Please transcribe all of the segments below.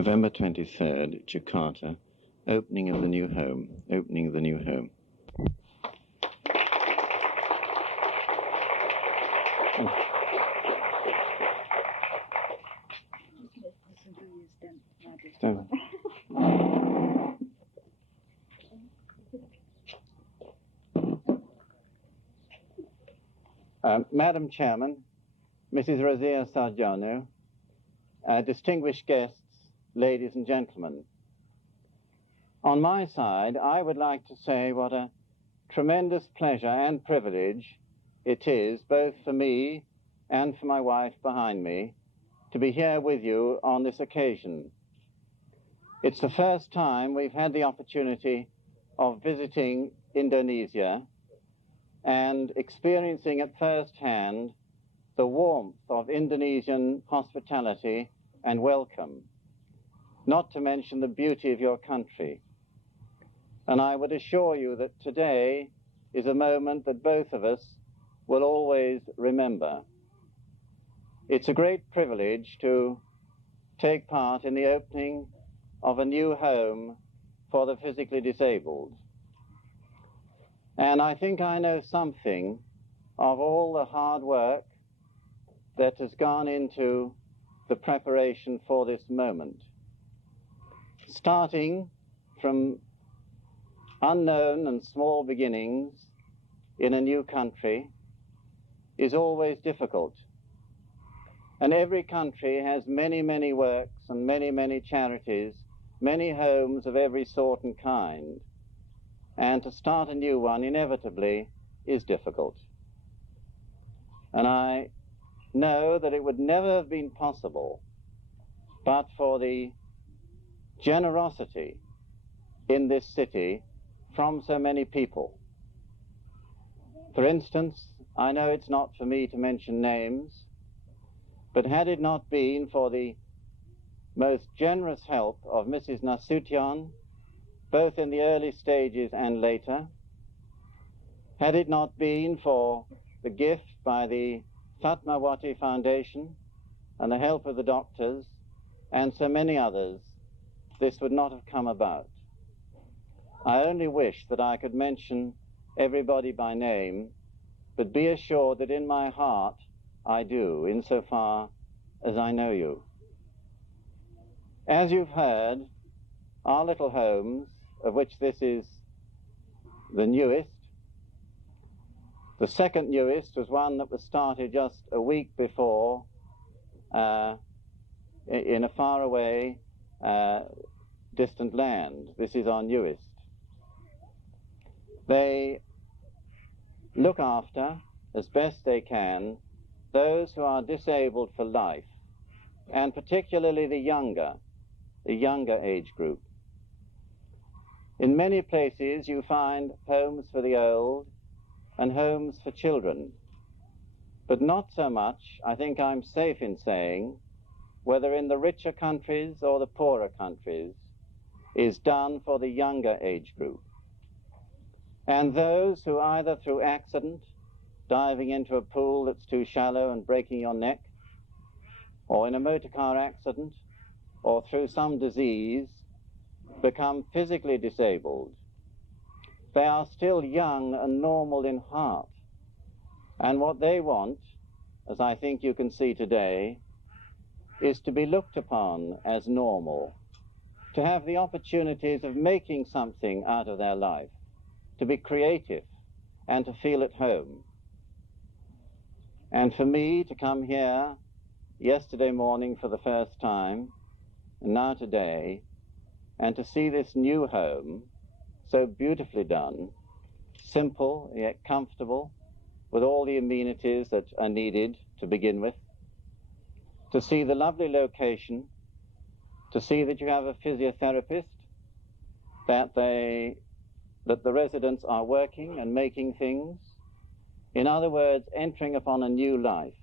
November 23rd, Jakarta, opening of the new home, opening of the new home. Madam Chairman, Mrs. Razia Sarjano, distinguished guests, ladies and gentlemen. On my side, I would like to say what a tremendous pleasure and privilege it is, both for me and for my wife behind me, to be here with you on this occasion. It's the first time we've had the opportunity of visiting Indonesia and experiencing at first hand the warmth of Indonesian hospitality and welcome, not to mention the beauty of your country. And I would assure you that today is a moment that both of us will always remember. It's a great privilege to take part in the opening of a new home for the physically disabled. And I think I know something of all the hard work that has gone into the preparation for this moment. Starting from unknown and small beginnings in a new country is always difficult. And every country has many, many works and many, many charities, many homes of every sort and kind. And to start a new one inevitably is difficult. And I know that it would never have been possible but for the generosity in this city from so many people. For instance, I know it's not for me to mention names, but had it not been for the most generous help of Mrs. Nasution, both in the early stages and later, had it not been for the gift by the Fatmawati Foundation and the help of the doctors and so many others, this would not have come about. I only wish that I could mention everybody by name, but be assured that in my heart I do, insofar as I know you. As you've heard, our little homes, of which this is the newest, the second newest was one that was started just a week before in a faraway distant land. This is our newest. They look after, as best they can, those who are disabled for life, and particularly the younger age group. In many places you find homes for the old and homes for children, but not so much, I think I'm safe in saying, whether in the richer countries or the poorer countries, is done for the younger age group. And those who either through accident, diving into a pool that's too shallow and breaking your neck, or in a motor car accident, or through some disease, become physically disabled, they are still young and normal in heart. And what they want, as I think you can see today, is to be looked upon as normal, to have the opportunities of making something out of their life, to be creative and to feel at home. And for me to come here yesterday morning for the first time, and now today, and to see this new home, so beautifully done, simple yet comfortable, with all the amenities that are needed to begin with, to see the lovely location, to see that you have a physiotherapist, that the residents are working and making things. In other words, entering upon a new life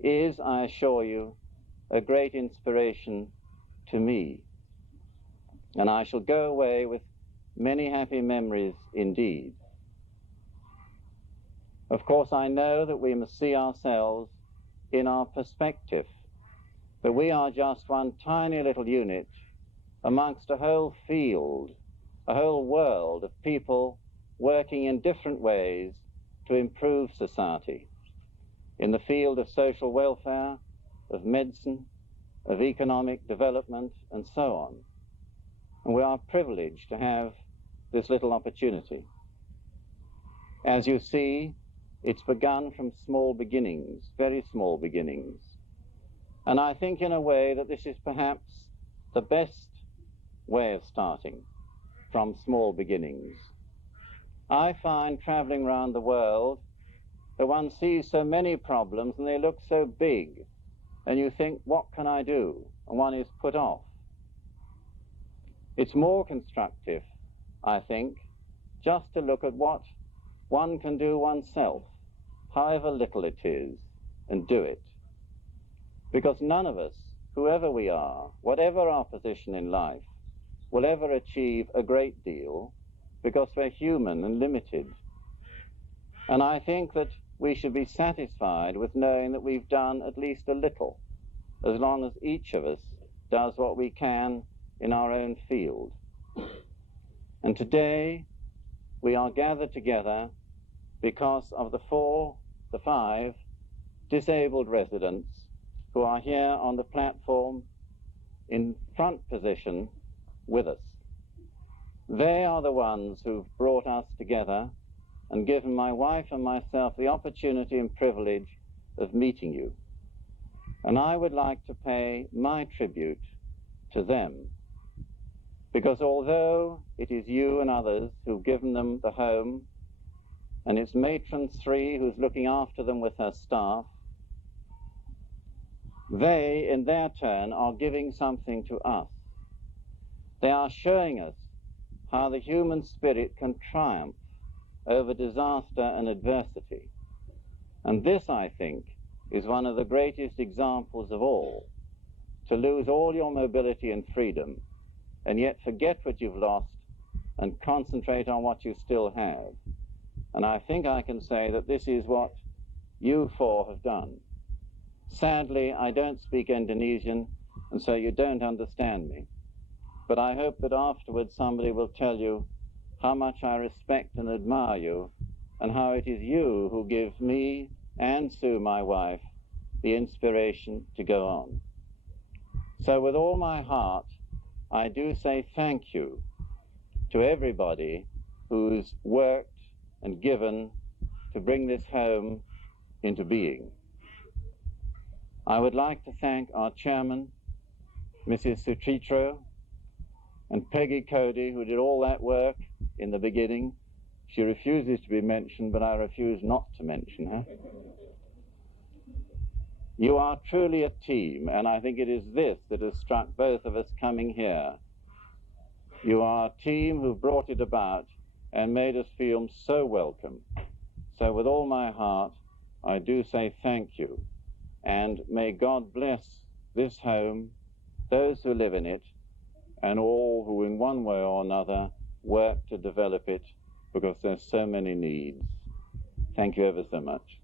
is, I assure you, a great inspiration to me. And I shall go away with many happy memories indeed. Of course, I know that we must see ourselves in our perspective. that we are just one tiny little unit amongst a whole field, a whole world of people working in different ways to improve society, in the field of social welfare, of medicine, of economic development, and so on. And we are privileged to have this little opportunity. As you see, it's begun from small beginnings, very small beginnings. And I think in a way that this is perhaps the best way of starting, from small beginnings. I find traveling around the world that one sees so many problems and they look so big, and you think, what can I do? And one is put off. It's more constructive, I think, just to look at what one can do oneself, however little it is, and do it. Because none of us, whoever we are, whatever our position in life, will ever achieve a great deal, because we're human and limited. And I think that we should be satisfied with knowing that we've done at least a little, as long as each of us does what we can in our own field. And today we are gathered together because of the 5 disabled residents who are here on the platform in front position with us. They are the ones who've brought us together and given my wife and myself the opportunity and privilege of meeting you. And I would like to pay my tribute to them, because although it is you and others who've given them the home, and it's matron 3 who's looking after them with her staff, they, in their turn, are giving something to us. They are showing us how the human spirit can triumph over disaster and adversity. And this, I think, is one of the greatest examples of all, to lose all your mobility and freedom, and yet forget what you've lost and concentrate on what you still have. And I think I can say that this is what you 4 have done. Sadly, I don't speak Indonesian, and so you don't understand me. But I hope that afterwards somebody will tell you how much I respect and admire you, and how it is you who give me and Sue, my wife, the inspiration to go on. So with all my heart, I do say thank you to everybody who's worked and given to bring this home into being. I would like to thank our chairman, Mrs. Suchitro, and Peggy Cody, who did all that work in the beginning. She refuses to be mentioned, but I refuse not to mention her. You are truly a team, and I think it is this that has struck both of us coming here. You are a team who brought it about and made us feel so welcome. So with all my heart, I do say thank you, and may God bless this home, those who live in it, and all who in one way or another work to develop it, because there's so many needs. Thank you ever so much.